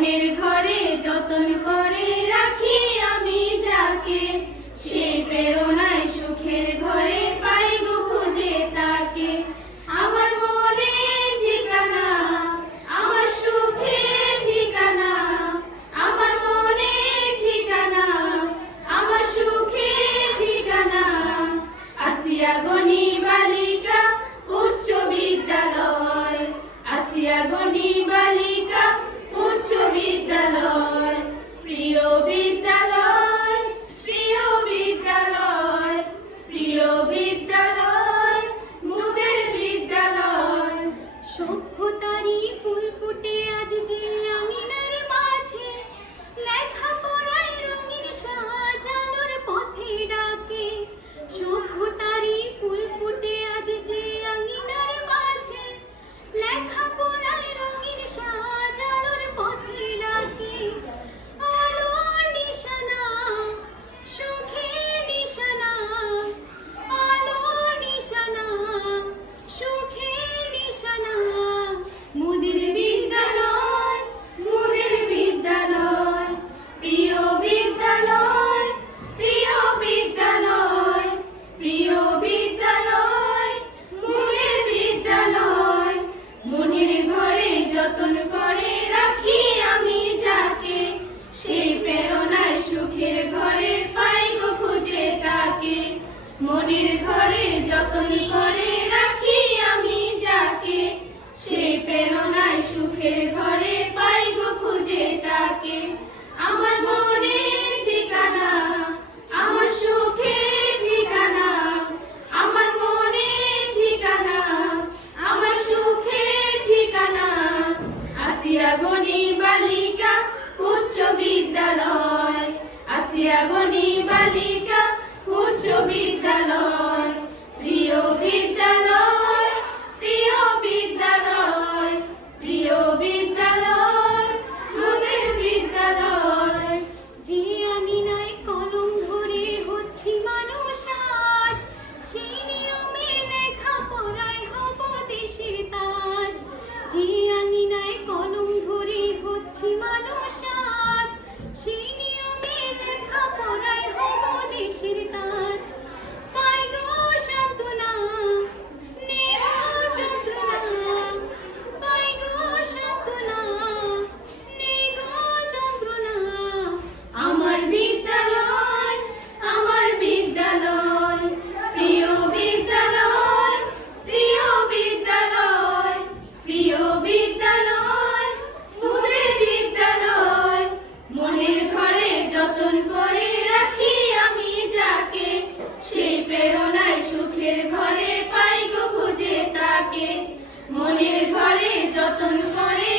মনের ঘরে যতন করে রাখি আমি যাকে, সেই প্রেরণায় সুখের ঘরে পাইব খুঁজে তাকে। আমার মনের ঠিকানা, আমার সুখের ঠিকানা, আমার মনের ঠিকানা, আমার সুখের ঠিকানা। আসিয়া গণি বালিকা উচ্চ বিদ্যালয়, আসিয়া গণি বালিকা উচ্চ বিদ্যালয়। প্রিয় বিদ্যালয়, প্রিয় বিদ্যালয়, প্রিয় বিদ্যালয়, মোদের বিদ্যালয়। সভ্যতারই ফুল ফুটে আজ যে আঙিনার মাঝে, লেখাপড়ায় রঙিন সাজ আলোর পথে ডাকে। সভ্যতারই ফুল ফুটে আজ যে আঙিনার মাঝে, লেখাপড়ায় রঙিন সাজ আলোর পথে ডাকে। আলোর নিশানা, সুখের নিশানা, আলোর নিশানা, সুখের নিশানা। মোদের বিদ্যালয়, মোদের বিদ্যালয়, প্রিয় বিদ্যালয়, প্রিয় বিদ্যালয়, প্রিয় বিদ্যালয়, মোদের বিদ্যালয়। মনের ঘরে যতন করে রাখি আমি যাকে, সেই প্রেরণায় সুখের ঘরে পাইব খুঁজে তাকে। মনের ঘরে যতন করে রাখি আমি যাকে, সেই প্রেরণায় সুখের ঘরে পাইব খুঁজে তাকে। আমার মনের ঠিকানা, আমার সুখের ঠিকানা, আমার মনের ঠিকানা, আমার সুখের ঠিকানা। আসিয়া গণি বালিকা উচ্চ বিদ্যালয়, আসিয়া গণি বালিকা উচ্চ বিদ্যালয়। প্রিয় বিদ্যালয়, প্রিয় বিদ্যালয়, প্রিয় বিদ্যালয়, মোদের বিদ্যালয়। যে আঙিনায় কলম ধরে হচ্ছি মানুষ আজ, সেই নিয়মে লেখাপড়ায় হব দেশের তাজ। যে আঙিনায় কলম ধরে হচ্ছি মানুষ আজ, সেই নিয়মে লেখাপড়ায় হব দেশের তাজ। পাই গো সান্ত্বনা, নেব যন্ত্রণা, পাই গো সান্ত্বনা, নেব যন্ত্রণা। আমার বিদ্যালয়, আমার বিদ্যালয়, প্রিয় বিদ্যালয়, প্রিয় বিদ্যালয়, প্রিয় বিদ্যালয়, মোদের বিদ্যালয়। মনের ঘরে যতন করে রাখি আমি যাকে, সেই প্রেরণায় সুখের ঘরে পাইব খুঁজে তাকে। মনের ঘরে যতন করে